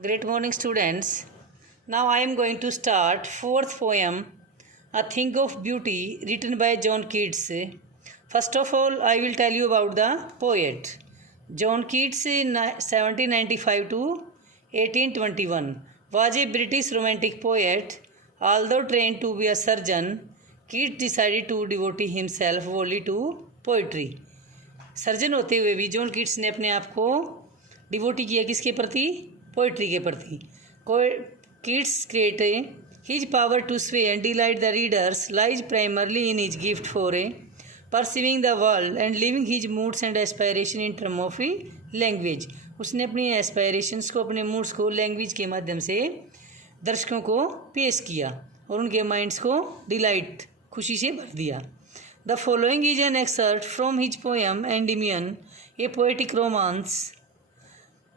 Great morning, students. Now I am going to start fourth poem, A Thing of Beauty, written by John Keats. First of all, I will tell you about the poet. John Keats, 1795 to 1821, was a British romantic poet. Although trained to be a surgeon, Keats decided to devote himself wholly to poetry. Surgeon होते हुए भी John Keats ने अपने आप को devotee किया किसके प्रति? पोइट्री के प्रति. Keats create his power to sway and delight the readers lies primarily in his gift for perceiving the world and living his moods and aspiration in term of language. उसने अपनी aspirations को, अपने moods को language के माध्यम से दर्शकों को पेश किया और उनके माइंड्स को डिलाइट, खुशी से भर दिया. The following is an excerpt from his poem Endymion, a poetic romance.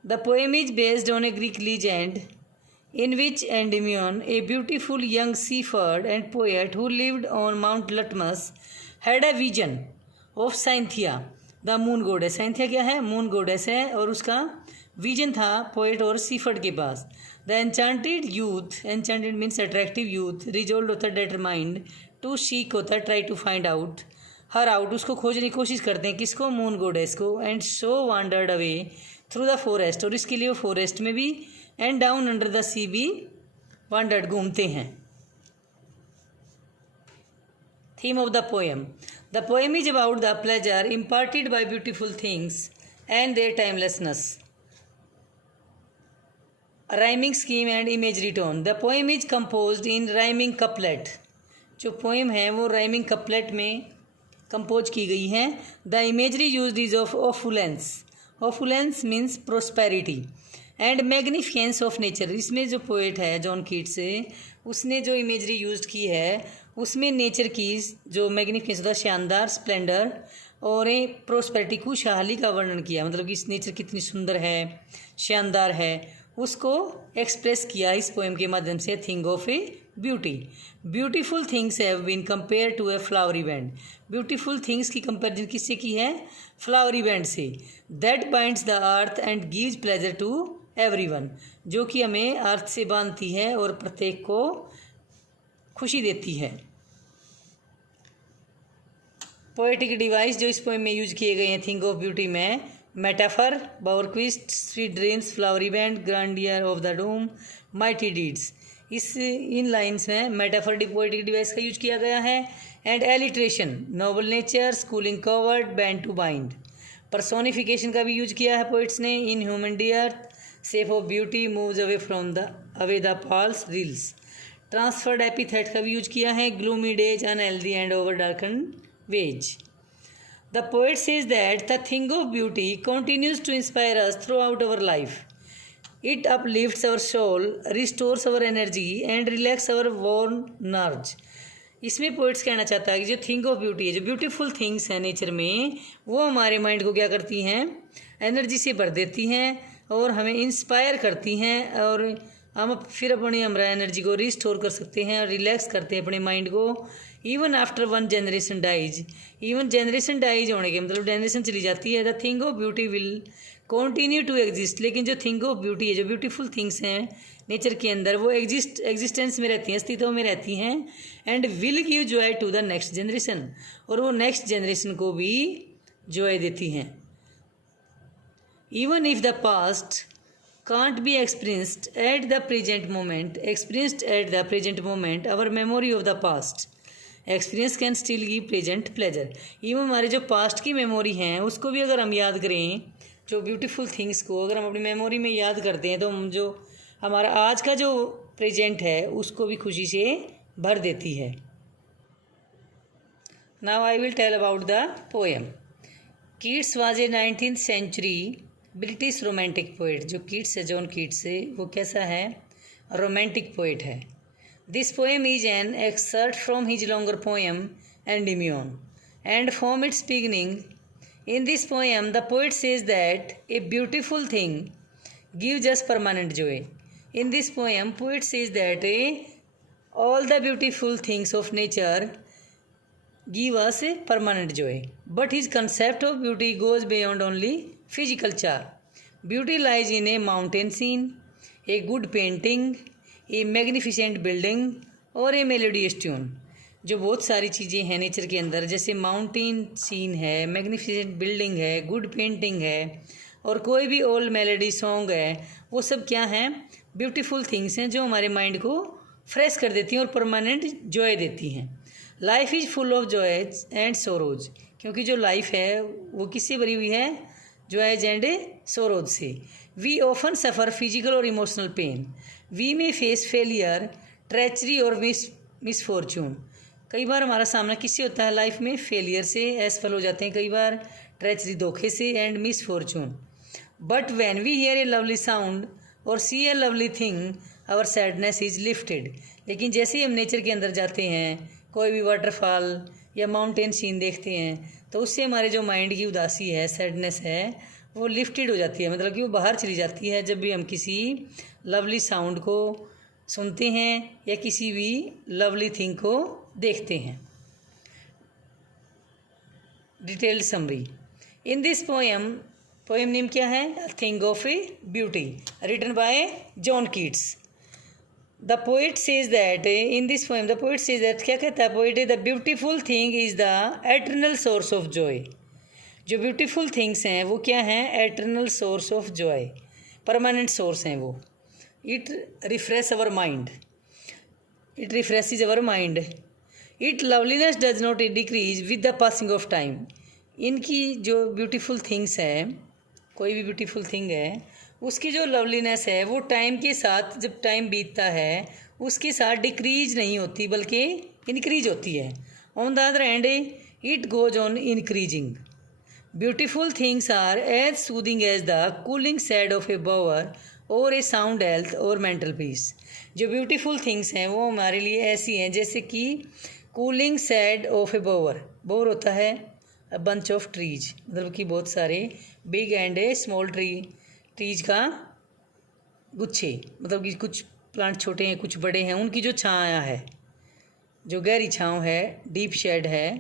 The poem is based on a Greek legend in which Endymion, a beautiful young shepherd and poet who lived on Mount Latmus, had a vision of Cynthia, the moon goddess. Cynthia क्या है? Moon goddess है और उसका vision था poet और सीफर्ड के पास. The enchanted youth, enchanted means attractive youth, resolved होता है determined, टू सीक होता है try to find out, her out उसको खोजने की कोशिश करते हैं. किसको? मून गोडेस को. And so wandered away through the forest, और इसके लिए वो फॉरेस्ट में भी and down under the sea भी वांडर्ड, घूमते हैं. Theme of the poem. The poem is about the pleasure imparted by beautiful things and their timelessness. Rhyming scheme and imagery tone. The poem is composed in rhyming couplet. जो poem है वो rhyming couplet में compose की गई है. The imagery used is of opulence. Opulence means prosperity and magnificence of nature. इसमें जो poet है जॉन कीट्स, उसने जो इमेजरी यूज की है उसमें नेचर की जो मैग्निफिकेंस होता है, शानदार, स्प्लेंडर और प्रोस्पेरिटी, खुशहाली का वर्णन किया. मतलब कि इस नेचर कितनी सुंदर है, शानदार है, उसको एक्सप्रेस किया इस पोएम के माध्यम से. Thing of a beauty. Beautiful things have been compare to a flowery band. Beautiful things की कंपेरिजन किससे की है? फ्लावरी बैंड से. That binds the earth and gives pleasure to everyone. जो कि हमें अर्थ से बांधती है और प्रत्येक को खुशी देती है. पोएटिक डिवाइस जो इस पोएम में यूज किए गए हैं थिंग ऑफ ब्यूटी में: metaphor, bower quiet, sweet dreams, flowery band, grandeur of the doom, mighty deeds. इन लाइन्स में मेटाफर पोएटिक डिवाइस का यूज किया गया है. And alliteration, noble nature, schooling covered, band to bind. Personification का भी यूज किया है पोइट्स ने. Inhuman dearth, shape of beauty moves away the falls reels. Transferred epithet का भी यूज किया है. Gloomy days, unhealthy and over darken ways. The poet says that the thing of beauty continues to inspire us throughout our life. It uplifts our soul, restores our energy and relaxes our worn nerves. इसमें poets कहना चाहता है कि जो thing of beauty है, जो beautiful things हैं nature में, वो हमारे माइंड को क्या करती हैं? एनर्जी से भर देती हैं और हमें इंस्पायर करती हैं, और हम फिर अपनी हमारा एनर्जी को रिस्टोर कर सकते हैं और रिलैक्स करते हैं अपने माइंड को. Even after one generation dies, even generation dies होने के मतलब जनरेशन चली जाती है, the thing of beauty will continue to exist. लेकिन जो थिंग ऑफ ब्यूटी है, जो ब्यूटीफुल थिंग्स हैं नेचर के अंदर, वो एग्जिस्टेंस में रहती हैं, अस्तित्व में रहती हैं. And will give joy to the next generation, और वो नेक्स्ट जनरेशन को भी जॉय देती हैं. Even if the past can't be experienced at the present moment, our memory of the past experience can still give present pleasure. even हमारे जो past की memory हैं उसको भी अगर हम याद करें, जो ब्यूटीफुल थिंग्स को अगर हम अपनी मेमोरी में याद करते हैं, तो हम जो हमारा आज का जो प्रेजेंट है उसको भी खुशी से भर देती है. Now I will tell about the poem. Keats was a 19th century British romantic poet. जो कीट्स है, जॉन कीट्स है, वो कैसा है? रोमांटिक पोइट है. This poem is an excerpt from his longer poem Endymion and from its beginning. In this poem the poet says that a beautiful thing gives us permanent joy. In this poem poet says that all the beautiful things of nature give us a permanent joy. But his concept of beauty goes beyond only physical charm. Beauty lies in a mountain scene, a good painting, A magnificent building और ए melodious tune. जो बहुत सारी चीज़ें हैं nature के अंदर, जैसे mountain scene है, मैग्निफिसेंट बिल्डिंग है, गुड पेंटिंग है और कोई भी ओल्ड मेलोडी सॉन्ग है, वो सब क्या हैं? ब्यूटीफुल थिंग्स हैं जो हमारे माइंड को फ्रेश कर देती हैं और परमानेंट जॉय देती हैं। Life is full of joys and sorrows, क्योंकि जो लाइफ है वो किससे भरी हुई है? जॉयज एंड सोरोज से। वी ऑफन सफ़र फिजिकल और emotional pain, we may face failure, treachery और मिसफॉर्चून। कई बार हमारा सामना किससे होता है लाइफ में? फेलियर से, असफल हो जाते हैं कई बार, ट्रेचरी धोखे से and misfortune. But when we hear a lovely sound और see a lovely thing our sadness is lifted. लेकिन जैसे ही हम नेचर के अंदर जाते हैं, कोई भी वाटरफॉल या माउंटेन सीन देखते हैं, तो उससे हमारे जो माइंड की उदासी है, सैडनेस है, वो लिफ्टेड हो जाती है, मतलब कि वो बाहर चली जाती है जब भी हम किसी लवली साउंड को सुनते हैं या किसी भी लवली थिंग को देखते हैं। Detailed summary in this poem name क्या है? Thing of a beauty, written by John Keats. The poet says that in this poem, the poet says that, क्या कहता है poet? The beautiful thing is the eternal source of joy. जो beautiful things हैं वो क्या हैं? Eternal source of joy, permanent source हैं वो। It refresh our mind, it refreshes our mind. It loveliness does not decrease with the passing of time. इनकी जो beautiful things हैं, कोई भी ब्यूटीफुल थिंग है, उसकी जो लवलीनेस है वो टाइम के साथ, जब टाइम बीतता है, उसके साथ डिक्रीज नहीं होती बल्कि इंक्रीज होती है। On the other hand it goes on increasing. Beautiful things are as soothing as the cooling shade of a bower और ए साउंड हेल्थ और मेंटल पीस। जो ब्यूटीफुल थिंग्स हैं वो हमारे लिए ऐसी हैं जैसे कि cooling shade of a bower. Bower होता है अ बंच ऑफ ट्रीज, मतलब कि बहुत सारे big and A small trees का गुच्छे, मतलब कि कुछ प्लांट छोटे हैं कुछ बड़े हैं, उनकी जो छाया है, जो गहरी छाँव है, डीप शेड है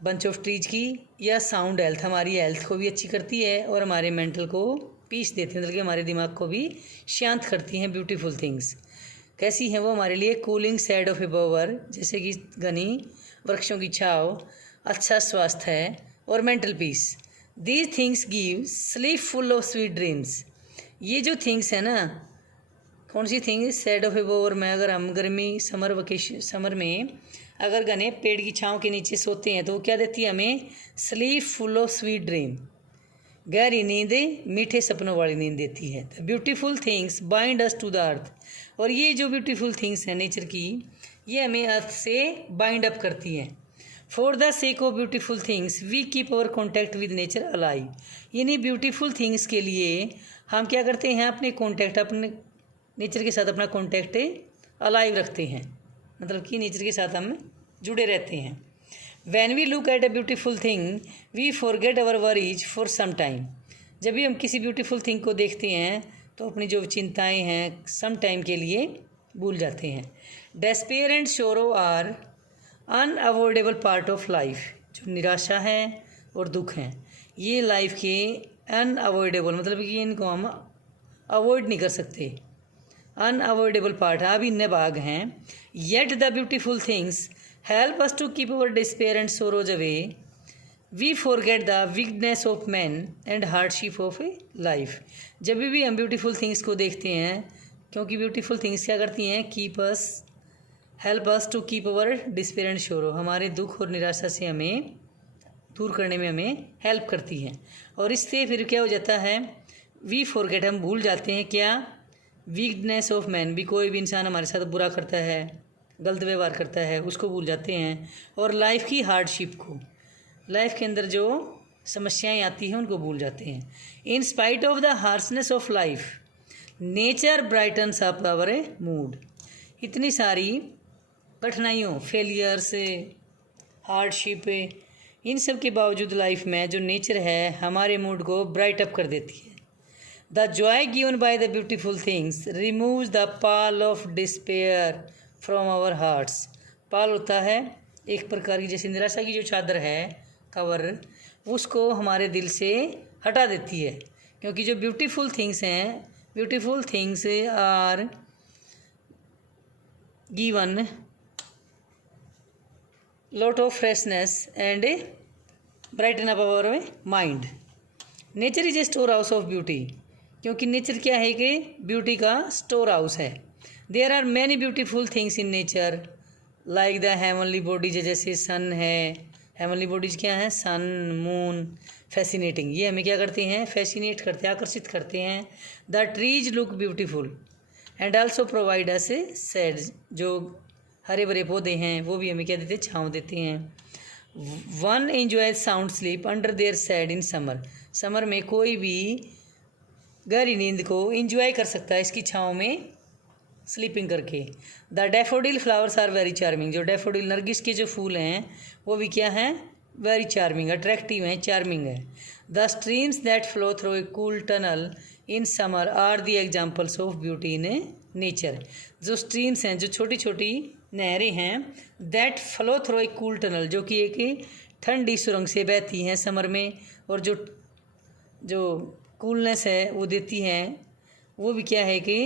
बंच ऑफ ट्रीज की। या साउंड हेल्थ, हमारी हेल्थ को भी अच्छी करती है और हमारे मेंटल को पीस देती है, मतलब कि हमारे दिमाग को भी शांत करती हैं ब्यूटीफुल थिंग्स। कैसी हैं वो हमारे लिए? Cooling shade of a bower, जैसे कि घनी वृक्षों की छाँव, अच्छा स्वास्थ्य है और mental peace. These things give sleep full of sweet dreams. ये जो थिंग्स है ना, कौन सी thing? Shade of a bower में अगर हम गर्मी समर में अगर घने पेड़ की छाँव के नीचे सोते हैं तो वो क्या देती है हमें? Sleep full of sweet dream, गहरी नींद, मीठे सपनों वाली नींद देती है। The beautiful things bind us to the earth. और ये जो ब्यूटीफुल थिंग्स हैं नेचर की, ये हमें अर्थ से बाइंड अप करती हैं। For the sake of beautiful things we keep our contact with nature alive. यानी ब्यूटीफुल थिंग्स के लिए हम क्या करते हैं? अपने कॉन्टैक्ट, अपने नेचर के साथ अपना कॉन्टैक्ट अलाइव रखते हैं, मतलब कि नेचर के साथ हम जुड़े रहते हैं। When we look at a beautiful thing, we forget our worries for some time. जब भी हम किसी ब्यूटीफुल थिंग को देखते हैं तो अपनी जो चिंताएं हैं सम टाइम के लिए भूल जाते हैं। Despair and sorrow are unavoidable part of life. जो निराशा है और दुख हैं, ये लाइफ के अनअवॉइडेबल, मतलब कि इनको हम अवॉइड नहीं कर सकते, अनअवॉइडेबल पार्ट, अभिन्न भाग हैं। Yet the beautiful things help us to keep our despair and sorrows away. We forget the weakness of men and hardship of a life. जब भी हम ब्यूटीफुल थिंग्स को देखते हैं, क्योंकि ब्यूटीफुल थिंग्स क्या करती हैं? Help us to keep our despair and sorrow, हमारे दुख और निराशा से हमें दूर करने में हमें हेल्प करती हैं। और इससे फिर क्या हो जाता है? वी फॉरगेट, हम भूल जाते हैं क्या? वीकनेस ऑफ मैन, भी कोई भी इंसान हमारे साथ बुरा करता है, गलत व्यवहार करता है, उसको भूल जाते हैं। और लाइफ की हार्डशिप को, लाइफ के अंदर जो समस्याएं आती हैं उनको भूल जाते हैं। In spite of the harshness of life nature brightens up our mood. इतनी सारी कठिनाइयों, फेलियर्स, हार्डशिप, इन सब के बावजूद लाइफ में जो नेचर है हमारे मूड को ब्राइट अप कर देती है। The joy given by the beautiful things removes the pall of despair from our hearts. Pall होता है एक प्रकार की, जैसे निराशा की जो चादर है, कवर, उसको हमारे दिल से हटा देती है। क्योंकि जो ब्यूटीफुल थिंग्स हैं beautiful things are given lot of freshness and brighten up our mind. Nature is a store house of beauty, क्योंकि नेचर क्या है कि ब्यूटी का स्टोर हाउस है. There are many beautiful things in nature like the heavenly bodies, जैसे sun है. Heavenly bodies क्या है? सन, मून. फैसिनेटिंग, ये हमें क्या करते हैं? फैसिनेट करते हैं, आकर्षित करते हैं. The trees look beautiful and also provide us shade, जो हरे भरे पौधे हैं वो भी हमें क्या देते हैं? छाँव देते हैं. One enjoy sound sleep under their shade in summer. Summer में कोई भी गहरी नींद को एंजॉय कर सकता है इसकी छाँव में स्लीपिंग करके. The daffodil flowers are very charming, जो डैफोडिल नरगिस के जो फूल हैं वो भी क्या हैं? वेरी चार्मिंग, अट्रैक्टिव हैं, चार्मिंग है. The streams that flow through a cool tunnel in summer are the examples of beauty in nature. जो स्ट्रीम्स हैं, जो छोटी छोटी नहरें हैं, that flow through a cool tunnel, जो कि एक ठंडी सुरंग से बहती हैं समर में, और जो जो कूलनेस है वो देती हैं, वो भी क्या है कि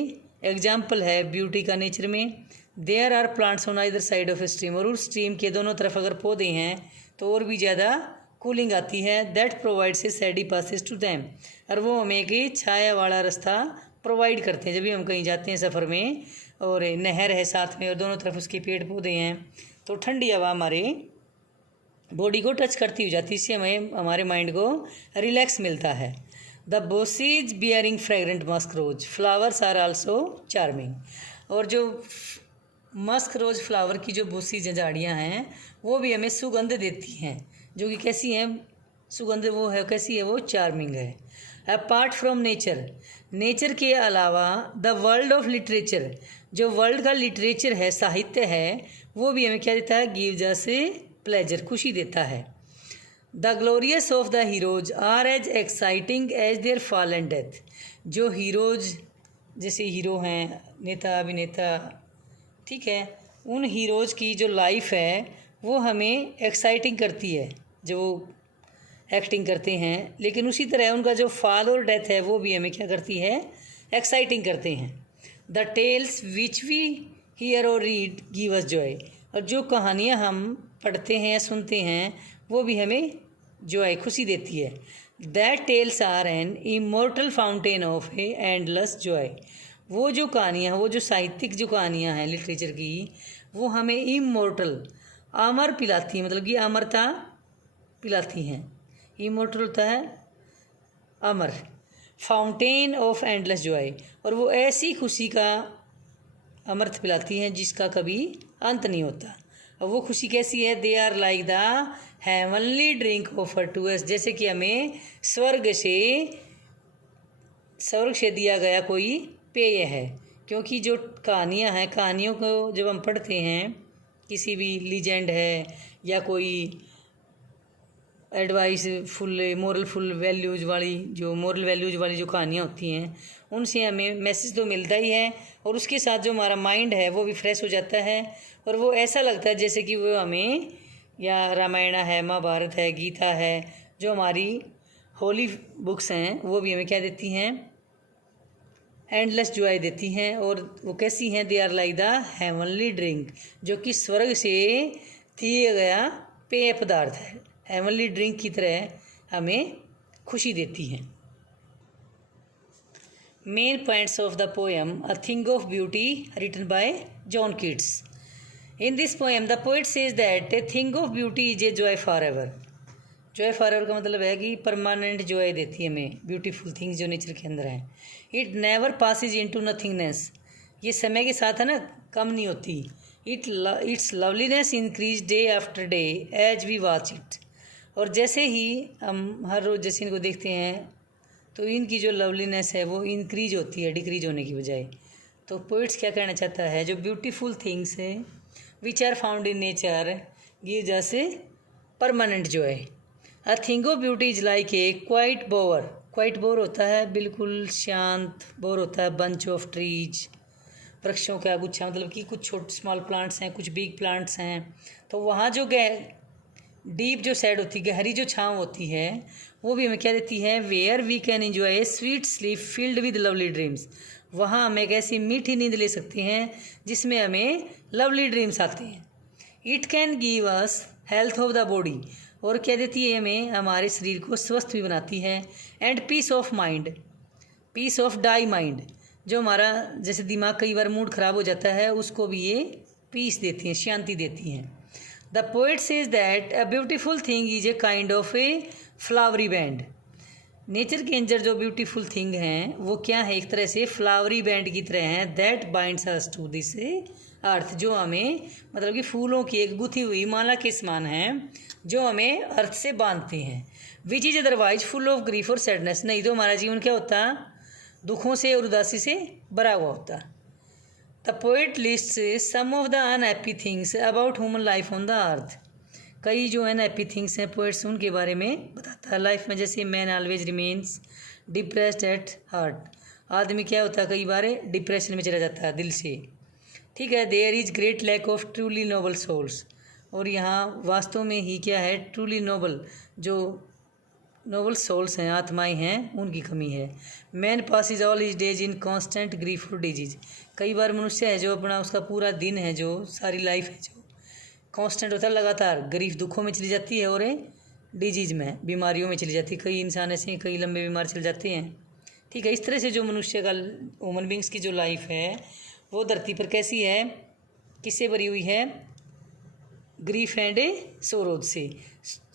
एग्जाम्पल है ब्यूटी का नेचर में. There are plants on either side of a stream, और उस स्ट्रीम के दोनों तरफ अगर पौधे हैं तो और भी ज़्यादा कूलिंग आती है. That provides a shady passes to them, और वो हमें एक छाया वाला रास्ता प्रोवाइड करते हैं. जब भी हम कहीं जाते हैं सफ़र में और नहर है साथ में और दोनों तरफ उसके पेड़ पौधे हैं, तो ठंडी हवा हमारे बॉडी को टच करती हो जाती है. इससे हमें हमारे माइंड को रिलैक्स मिलता है. The bushes bearing fragrant musk rose flowers are also charming, और जो मस्क रोज फ्लावर की जो बोसीज झाड़ियाँ हैं वो भी हमें सुगंध देती हैं, जो कि कैसी हैं? सुगंध वो है कैसी है? वो चार्मिंग है. अपार्ट फ्रॉम नेचर, नेचर के अलावा द वर्ल्ड ऑफ लिटरेचर, जो वर्ल्ड का लिटरेचर है, साहित्य है, वो भी हमें क्या देता है? गिव्स अस प्लेजर, खुशी देता है. The glorious of the heroes are as exciting as their fall and death, जो हीरोज जैसे हीरो हैं, नेता अभिनेता, ठीक है, उन हीरोज की जो लाइफ है वो हमें एक्साइटिंग करती है जो वो एक्टिंग करते हैं. लेकिन उसी तरह उनका जो फॉल और डेथ है वो भी हमें क्या करती है? एक्साइटिंग करते हैं. The tales which we hear और रीड गिव अस जॉय, और जो कहानियाँ हम पढ़ते हैं या सुनते हैं वो भी हमें जॉय, खुशी देती है. That tales are an immortal fountain of a endless joy, वो जो कहानियाँ, वो जो साहित्यिक जो कहानियाँ हैं लिटरेचर की, वो हमें इमोर्टल, अमर पिलाती हैं, मतलब कि अमरता पिलाती हैं. इमोर्टल होता है अमर. फाउंटेन ऑफ एंडलेस जॉय, और वो ऐसी खुशी का अमृत पिलाती हैं जिसका कभी अंत नहीं होता. और वो खुशी कैसी है? They are like the heavenly drink offer to us, जैसे कि हमें स्वर्ग से दिया गया कोई पेय है. क्योंकि जो कहानियाँ हैं, कहानियों को जब हम पढ़ते हैं, किसी भी लीजेंड है या कोई advice full moral full values वाली, जो मोरल वैल्यूज़ वाली जो कहानियाँ होती हैं, उनसे हमें मैसेज तो मिलता ही है, और उसके साथ जो हमारा माइंड है वो भी फ्रेश हो जाता है, और वो ऐसा लगता है जैसे कि वो हमें, या रामायण है, महाभारत है, गीता है, जो हमारी होली बुक्स हैं, वो भी हमें क्या देती हैं? एंडलेस जॉय देती हैं. और वो कैसी हैं? They are like the heavenly drink, जो कि स्वर्ग से दिया गया पेय पदार्थ है. हेवनली ड्रिंक की तरह हमें खुशी देती हैं. Main points of the poem a thing of beauty written by John Keats. In this poem the poet says that a thing of beauty is a joy for ever. Joy for ever का मतलब है कि permanent joy देती है हमें beautiful things जो nature के अंदर हैं. It never passes into nothingness, ये समय के साथ है ना कम नहीं होती. Its loveliness increase day after day as we watch it, और जैसे ही हम हर रोज़ जैसे इनको देखते हैं तो इनकी जो लवलीनेस है वो इंक्रीज होती है डिक्रीज होने की बजाय. तो पोइट्स क्या कहना चाहता है? जो ब्यूटीफुल थिंग्स है which are found in nature gives us permanent joy. A thing of beauty is like a quiet bower. Quiet bower होता है बिल्कुल शांत, बोर होता है बंच ऑफ ट्रीज, वृक्षों का गुच्छा, मतलब कि कुछ छोटे स्मॉल प्लांट्स हैं, कुछ बिग प्लांट्स हैं. तो वहाँ जो डीप जो साइड होती है, गहरी जो छाँव होती है, वो भी हमें क्या देती है, where we can enjoy a sweet sleep filled with lovely dreams. वहाँ हम एक ऐसी मीठी नींद ले सकते हैं जिसमें हमें लवली ड्रीम्स आते हैं। It can give us health of the body, और क्या देती है हमें, हमारे शरीर को स्वस्थ भी बनाती है। And peace of mind, peace of die mind, जो हमारा जैसे दिमाग कई बार मूड ख़राब हो जाता है, उसको भी ये पीस देती हैं, शांति देती हैं। The poet says that a beautiful thing is a kind of A flowery band. Nature के अंदर जो ब्यूटीफुल थिंग हैं वो क्या है, एक तरह से फ्लावरी बैंड की तरह हैं। That binds us to this earth, जो हमें मतलब कि फूलों की एक गुथी हुई माला के समान है, जो हमें अर्थ से बांधते हैं। Which is otherwise full of grief और सैडनेस, नहीं तो हमारा जीवन क्या होता, दुखों से और उदासी से भरा हुआ होता। The poet list some of the unhappy things about human life on the earth. कई जो अनहैप्पी थिंग्स हैं पोएट्स उनके बारे में बताता है लाइफ में, जैसे man always remains depressed at heart. आदमी क्या होता है, कई बार डिप्रेशन में चला जाता है दिल से, ठीक है। There is great lack of truly noble souls, और यहाँ वास्तव में ही क्या है, ट्रूली नोबल, जो नोबल सोल्स हैं, आत्माएं हैं, उनकी कमी है। Man passes all his days in constant grief और डिजीज। कई बार मनुष्य है जो अपना उसका पूरा दिन है, जो सारी लाइफ है, जो कांस्टेंट होता है, लगातार ग्रीफ दुखों में चली जाती है और डिजीज में बीमारियों में चली जाती है। कई इंसान ऐसे हैं, कई लंबे बीमार चल जाते हैं, ठीक है। इस तरह से जो मनुष्य का ह्यूमन बींग्स की जो लाइफ है वो धरती पर कैसी है, किससे भरी हुई है, ग्रीफ एंड सोरोज से।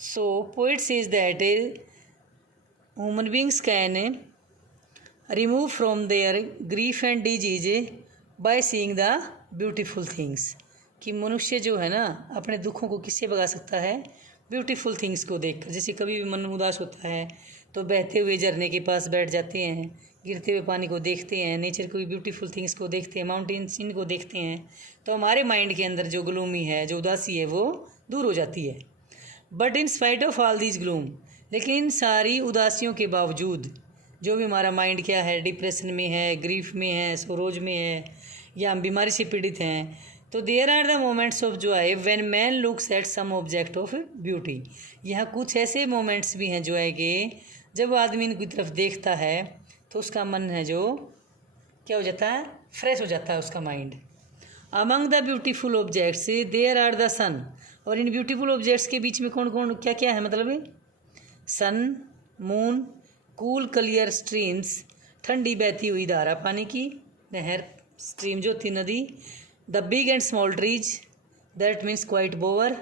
So poet says that human beings can remove from their grief and disease by seeing the beautiful things, कि मनुष्य जो है ना अपने दुखों को किससे भगा सकता है, ब्यूटीफुल थिंग्स को देखकर। जैसे कभी भी मन उदास होता है तो बहते हुए झरने के पास बैठ जाते हैं, गिरते हुए पानी को देखते हैं, नेचर को, ब्यूटीफुल थिंग्स को देखते हैं, माउंटेन्स इनको देखते हैं, तो हमारे माइंड के अंदर जो ग्लूमी है, जो उदासी है, वो दूर हो जाती है। But in spite of all this gloom, लेकिन इन सारी उदासियों के बावजूद जो भी हमारा माइंड क्या है, डिप्रेशन में है, ग्रीफ में है, सोरोज में है, या हम बीमारी से पीड़ित हैं, तो there are the moments of joy when man looks at some object of beauty. यहाँ कुछ ऐसे मोमेंट्स भी हैं जॉय के, जब आदमी इनकी तरफ देखता है तो उसका मन है जो क्या हो जाता है, फ्रेश हो जाता है उसका mind. Among the beautiful objects there are the sun, और इन ब्यूटीफुल ऑब्जेक्ट्स के बीच में कौन कौन क्या क्या है, मतलब सन, मून, कूल क्लियर स्ट्रीम्स, ठंडी बहती हुई धारा पानी की, नहर, स्ट्रीम जो थी नदी, the big and small trees, that means quite बोवर,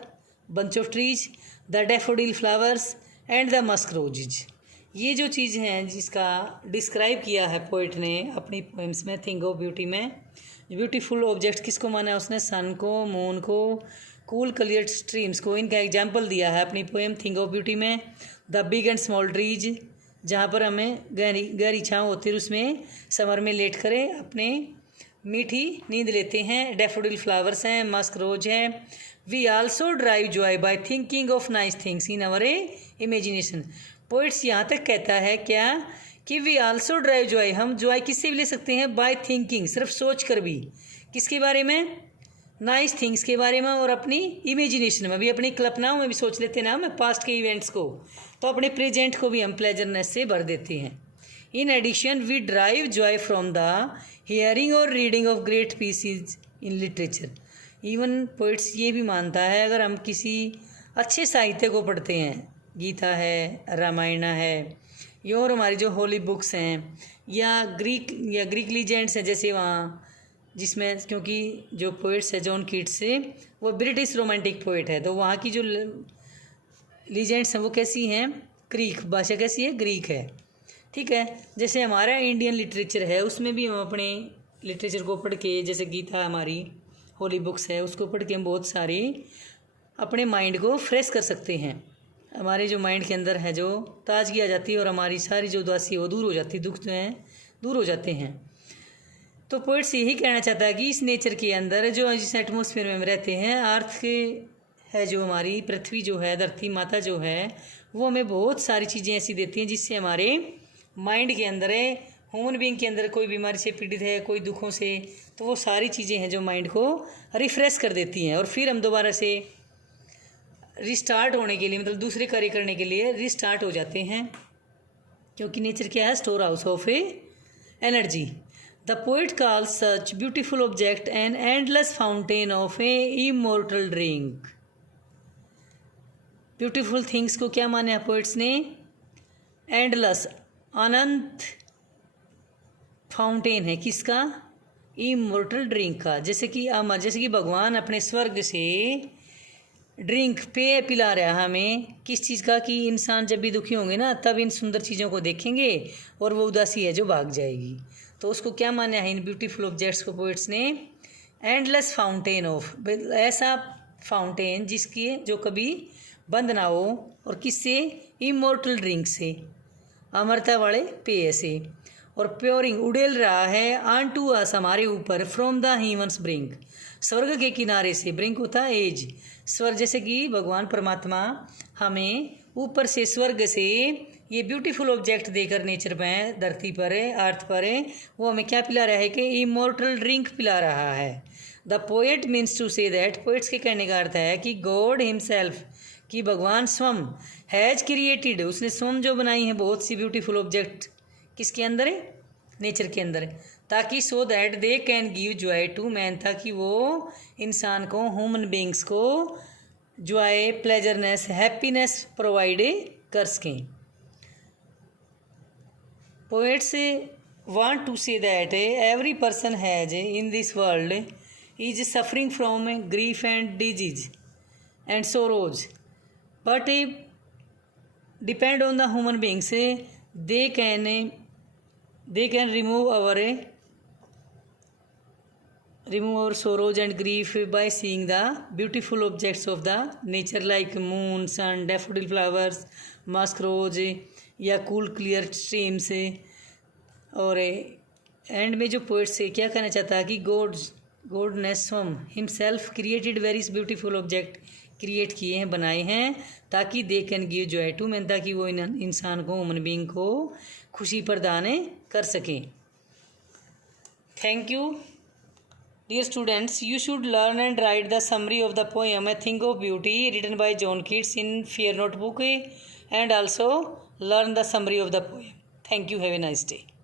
bunch of trees, the daffodil flowers and the Musk roses. ये जो चीज़ हैं जिसका डिस्क्राइब किया है पोइट ने अपनी पोएम्स में थिंग ऑफ ब्यूटी में। ब्यूटीफुल ऑब्जेक्ट किसको माना है उसने, सन को, मून को, कूल क्लियर स्ट्रीम्स को, इनका एग्जाम्पल दिया है अपनी पोएम थिंग ऑफ ब्यूटी में। The big and small trees, जहाँ पर हमें गहरी गहरी छाँव होती है, उसमें समर में लेट करें अपने मीठी नींद लेते हैं। डैफोडिल फ्लावर्स हैं, मस्क रोज हैं। We also drive joy by thinking of nice things in our imagination. Poets यहाँ तक कहता है क्या कि वी आल्सो ड्राइव जॉय, हम जॉय किससे भी ले सकते हैं, बाय थिंकिंग, सिर्फ सोच कर भी, किसके बारे में, नाइस थिंग्स के बारे में, और अपनी इमेजिनेशन में भी, अपनी कल्पनाओं में भी सोच लेते हैं ना हम पास्ट के इवेंट्स को, तो अपने प्रेजेंट को भी हम प्लेजरनेस से भर देते हैं। In addition we drive joy from the hearing और reading of great pieces in literature. Even poets ये भी मानता है अगर हम किसी अच्छे साहित्य को पढ़ते हैं, गीता है, रामायण है, या और हमारी जो होली बुक्स हैं, या ग्रीक लीजेंड्स हैं, जैसे वहाँ जिसमें, क्योंकि जो पोइट्स है जॉन कीट्स से, वो ब्रिटिश रोमांटिक पोइट है, तो वहाँ की जो लीजेंड्स हैं वो कैसी हैं, ग्रीक भाषा कैसी है, ग्रीक है, ठीक है। जैसे हमारा इंडियन लिटरेचर है उसमें भी हम अपने लिटरेचर को पढ़ के, जैसे गीता हमारी होली बुक्स है, उसको पढ़ के हम बहुत सारी अपने माइंड को फ्रेश कर सकते हैं। हमारे जो माइंड के अंदर है जो ताजगी आ जाती है और हमारी सारी जो उदासी है वो दूर हो जाती है, दुख जो हैं दूर हो जाते हैं। तो पोइट्स यही कहना चाहता है कि इस नेचर के अंदर जो जिस एटमॉस्फेयर में हम रहते हैं, अर्थ के है जो हमारी पृथ्वी जो है, धरती माता जो है, वो हमें बहुत सारी चीज़ें ऐसी देती हैं जिससे हमारे माइंड के अंदर है, ह्यूमन बीइंग के अंदर कोई बीमारी से पीड़ित है, कोई दुखों से, तो वो सारी चीज़ें हैं जो माइंड को रिफ़्रेश कर देती हैं, और फिर हम दोबारा से रिस्टार्ट होने के लिए, मतलब दूसरे कार्य करने के लिए रिस्टार्ट हो जाते हैं, क्योंकि नेचर क्या है, store house of energy. The poet calls such beautiful object an endless fountain of A immortal drink. Beautiful things को क्या माना है पोइट्स ने, एंडलेस, अनंत फाउंटेन है किसका, इमोर्टल ड्रिंक का। जैसे कि अमर, जैसे कि भगवान अपने स्वर्ग से ड्रिंक, पेय पिला रहा है हमें, किस चीज़ का, कि इंसान जब भी दुखी होंगे ना तब इन सुंदर चीज़ों को देखेंगे और वो उदासी है जो भाग जाएगी। तो उसको क्या माना है इन ब्यूटीफुल ऑब्जेक्ट्स को पोइट्स ने, एंडलेस फाउंटेन ऑफ, ऐसा फाउंटेन जिसकी जो कभी बंद ना हो, और किससे, इमोर्टल ड्रिंक से, अमरता वाले पेय से। और प्योरिंग, उड़ेल रहा है, ऑन टू अस, हमारे ऊपर, फ्रॉम द हीवंस ब्रिंक, स्वर्ग के किनारे से, ब्रिंक होता है एज, स्वर्ग, जैसे कि भगवान परमात्मा हमें ऊपर से, स्वर्ग से ये ब्यूटीफुल ऑब्जेक्ट देकर नेचर में, धरती पर है, अर्थ पर है, वो हमें क्या पिला रहा है, कि इमोर्टल ड्रिंक पिला रहा है। The poet means to say that, poets के कहने का अर्थ है कि गॉड हिमसेल्फ, कि भगवान स्वयं, हैज़ क्रिएटेड, उसने स्वयं जो बनाई है बहुत सी ब्यूटीफुल ऑब्जेक्ट, किसके अंदर है, नेचर के अंदर है, ताकि so that they can give joy to man, ताकि वो इंसान को, ह्यूमन बींग्स को जॉय, प्लेजरनेस, हैप्पीनेस प्रोवाइड कर सकें। Poets want to say that every person has in this world is suffering from grief and disease and sorrows, but depend on the human beings, they can remove our sorrows and grief by seeing the beautiful objects of the nature like moon, sun, daffodil flowers, musk rose या cool clear streams। और and में जो poet से क्या कहना चाहता है कि गॉड ने स्वयं himself created various beautiful object create किए हैं, बनाए हैं, ताकि they can give joy to man, ताकि वो इंसान को, ह्यूमन बीइंग को खुशी प्रदान कर सकें। Thank you dear students, you should learn and write the summary of the poem a thing of beauty written by John Keats in fair notebook, and also learn the summary of the poem. Thank you, have a nice day.